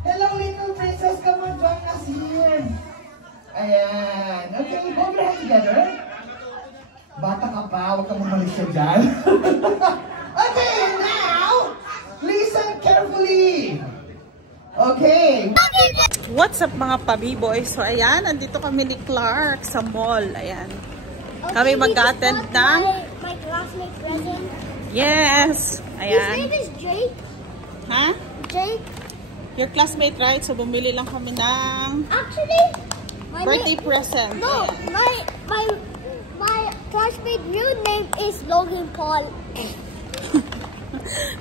Hello, little princess. Come on, join us here. Ayan. Okay, hold your hands together. Bata ka pa, huwag ka mamalis ka dyan. Okay, now, listen carefully. Okay. What's up mga pabiboy? So ayan, nandito kami ni Clark sa mall. Ayan. Kami mag-attend ng... My classmate present. Yes! Ayan. His name is Jake. Ha? Jake. Your classmate, right? So bumili lang kami ng... Actually, my birthday name, present. No, my classmate real name is Logan Paul.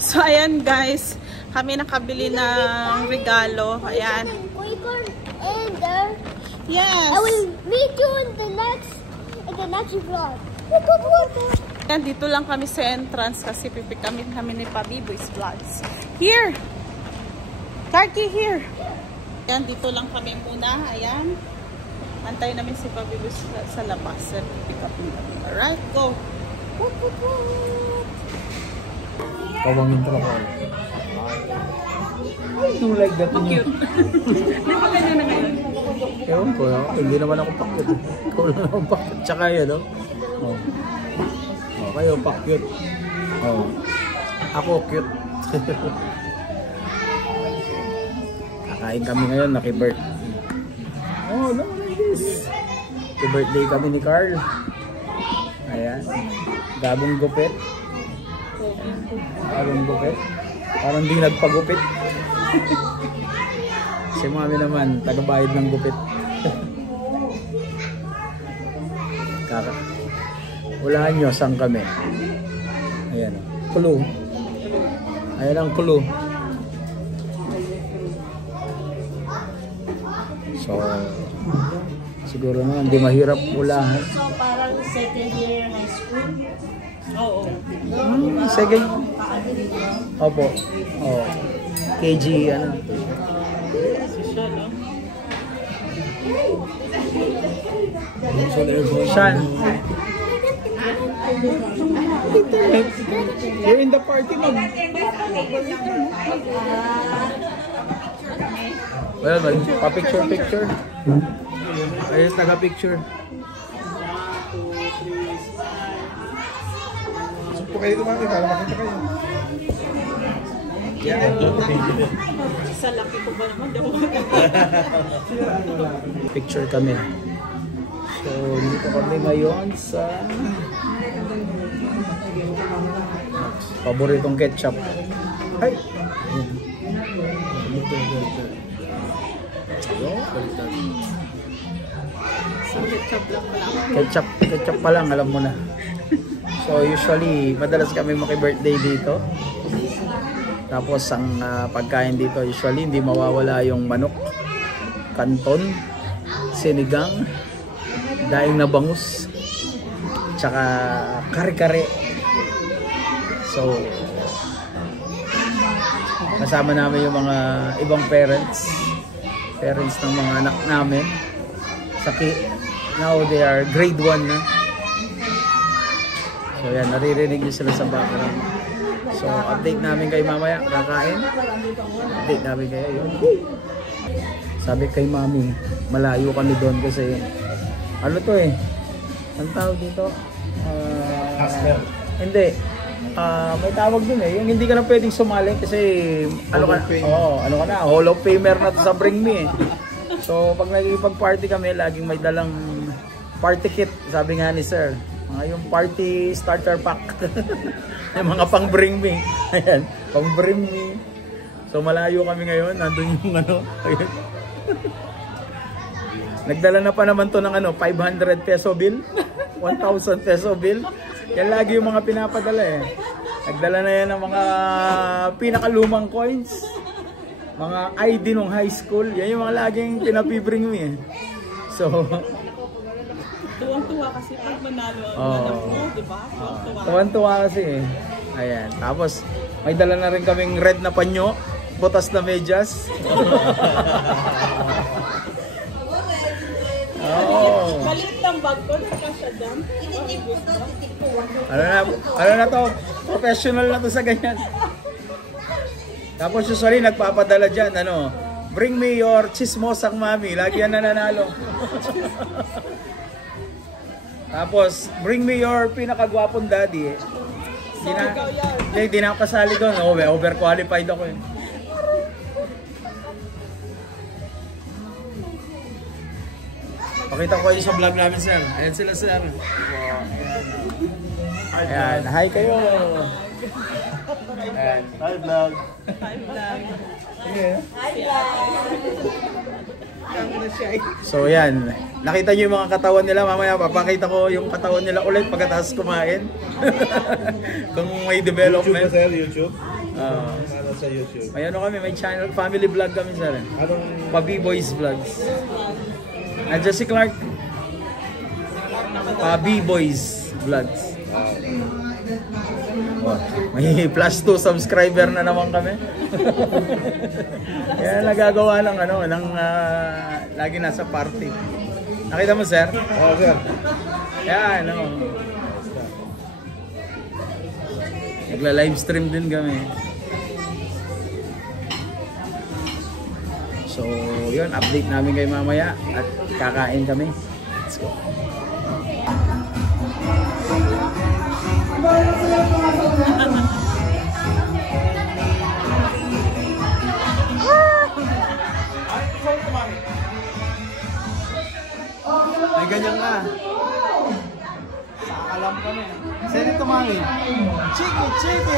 So ayan guys, kami nakabili ng regalo. Ayan. And there. Yes. I will meet you in the next vlog. Ayan, dito lang kami sa entrance kasi pipik kami ni Pabiboy's Vlogs. Here! Clarky, here! Ayan, dito lang kami muna. Ayan. Antay namin si Pabiboy's Vlogs sa labas. Pick up nila. Alright, go! Kawangin ka ako. Do like that in you. Di ba ganyan na ngayon? Ewan ko, hindi naman ako pakit. Ikaw lang ako pakit. Tsaka yan, no? Oh. Oh, kayo pakit. Oh. Ako cute. Kakain kami ngayon, naki-birthday. Oh, no, like this. Naki-birthday kami ni Carl. Ayan. Gabong gupit. Gabong gupit. Parang di nagpagupit. Si mami naman, tagabayad ng gupit. Walaan nyo, saan kami? Ayan o. Clue. Ayan ang clue. So, siguro na, hindi mahirap ulahan. So, parang second year high school? Oo. Second? Opo. Oh. KG, ano? Sean. You're in the party, ma'am. Well, pa-picture. Ayun, taga-picture. Supo kayo tumaki para makita kayo. Sa laki ko ba naman? Picture kami. So, dito kami ngayon sa paboritong ketchup. Ay! Ketchup pa lang, alam mo na. So, usually, madalas kami maki-birthday dito. Tapos, ang pagkain dito, usually, hindi mawawala yung manok, kanton, sinigang, daing na bangus, tsaka kare-kare. So, kasama namin yung mga ibang parents ng mga anak namin. Now they are grade 1 na. So yan, naririnig nyo sila sa background. So update namin kayo mamaya, kakain. Update namin kayo yun. Sabi kay mami, malayo kami doon kasi ano to eh, ang tawag dito? Hindi. May tawag dun eh, yung hindi ka na pwedeng sumali kasi ano ka na, Hall of Famer na to sa Bring Me eh. So pag nagipag-party kami, laging may dalang party kit, sabi nga ni sir. Yung party starter pack. Yung mga pang Bring Me. Ayan, pang Bring Me. So malayo kami ngayon, nandun yung ano. Nagdala na pa naman to ng ano, 500 peso bill, 1,000 peso bill. Yan lagi yung mga pinapadala eh. Nagdala na yan ng mga pinakalumang coins, mga ID nung high school. Yan yung mga laging pinapibring mo eh. So, tuwang-tuwa kasi pag manalo di ba? Tuwang-tuwa kasi eh. Ayan. Tapos, may dala na rin kaming red na panyo, butas na medyas. Oh. Maliit ng bag ko, nagkasya dyan. Ano na to? Professional na to sa ganyan. Tapos usually nagpapadala dyan, ano, bring me your chismosang mami. Lagi yan nananalo. Tapos, bring me your pinakagwapong daddy. Hindi na ako kasali doon. Overqualified ako eh. Pakita ko kayo sa vlog namin, sir. Ayan sila, sir. Ayan, hi kayo. Ayan. Hi, vlog. Hi, vlog. So yan, nakita nyo yung mga katawan nila. Mamaya papakita ko yung katawan nila ulit pagkatapos kumain. Kung may development. YouTube ba, sir? YouTube? Sa YouTube. May ano kami, may channel, family vlog kami, sir. Pa-B-Boys Vlogs. Nandiyan si Clark. Pa-B-Boys Vlogs. May plus 2 subscriber na naman kami. Kaya nagagawa ng ano, ng lagi nasa party. Nakita mo, sir? Oo, sir. Yan, ano. Nagla-live stream din kami. So, yun, update namin kayo mamaya at kakain kami. Let's go. May ganyan nga. Sakalam kami. Sino ito, mami? Chiki, chiki!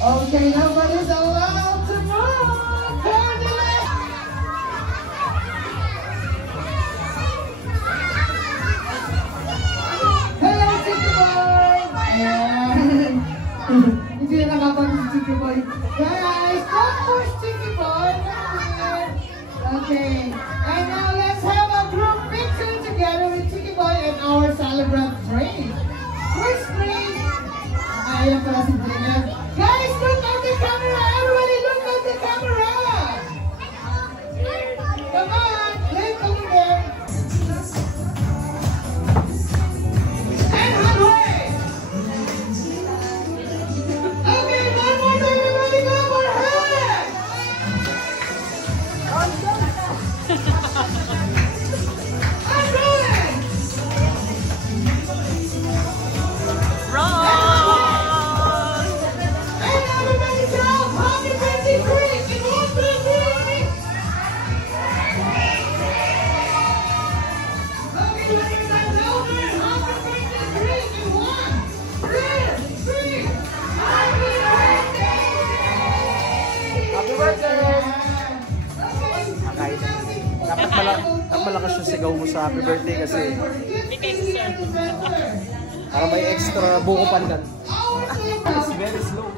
Okay, nobody's allowed to move. Hello, Chicky Boy! Ayan. Hindi na nakapag si Chicky Boy. Guys, don't push Chicky Boy. Okay. And now let's have a group picture together with Chicky Boy and our celebrant Train. Where's Train? Ayan pala si Train. Guys, look at the camera! Everybody look at the camera! Come on! Let's over there! And halfway! Okay, one more time, everybody go for head! I'm going! Roll! Dapat malakas yung sigaw mo sa happy birthday kasi para may extra buko pandan. It's very slow.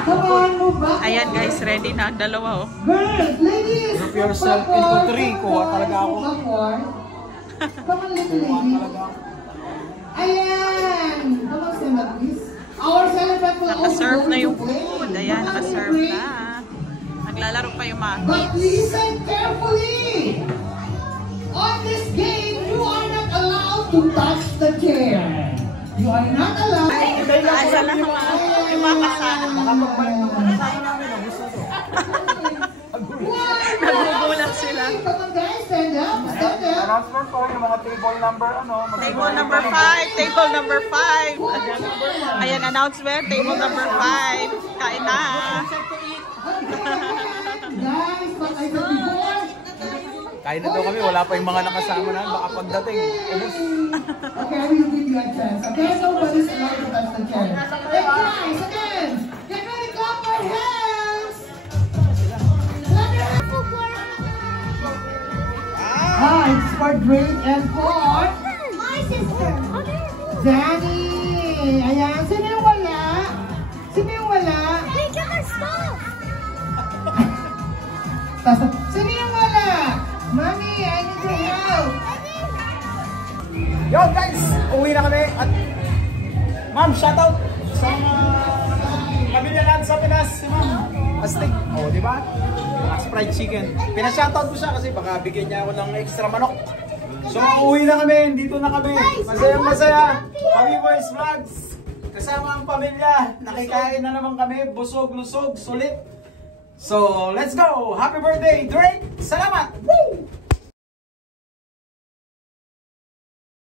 Come on, move back. Ayan guys, ready na ang dalawa oh. Girls, ladies! Group yourself into 3. Kuha talaga ako. Come on, little lady. Ayan! Come on, stand up, please. Our celebrant will also Naka-serve na yung go to play. food. Ayan, naka-serve na. Naglalaro pa yung mga But kids. listen carefully! On this game, you are not allowed to touch the chair. You are not allowed. Asa lang yung mga kasama. Nagugulat sila. Come on guys, stand up, stand up. Announcement po yung mga table number Table number 5. Table number 5. Ayan, announcement. Table number 5. Kain na. Kain na daw kami, wala pa yung mga nakasama na, baka pagdating, ubos. Okay, I will give you a chance. Okay, nobody's allowed to touch the chair. Hey guys, again, get ready, clap your hands. Clap your hands. It's for Drake and for My sister. Danny. Ayan, sino yung wala? Sino yung wala? Hey, guys, stop. Sino yung wala? Mommy, I need your help. Yo guys, uwi na kami at ma'am, shoutout sa mga pamilya natin sa Pinas, si ma'am Astig, di ba? Max fried chicken. Pina-shoutout ko siya kasi baka bigyan niya ako ng extra manok. So uwi na kami, dito na kami. Masayang masaya. Pabi Boys Vlogs. Kasama ang pamilya. Nakikain na naman kami. Busog, lusog, sulit. So let's go. Happy birthday, Drake. Salamat. Woo!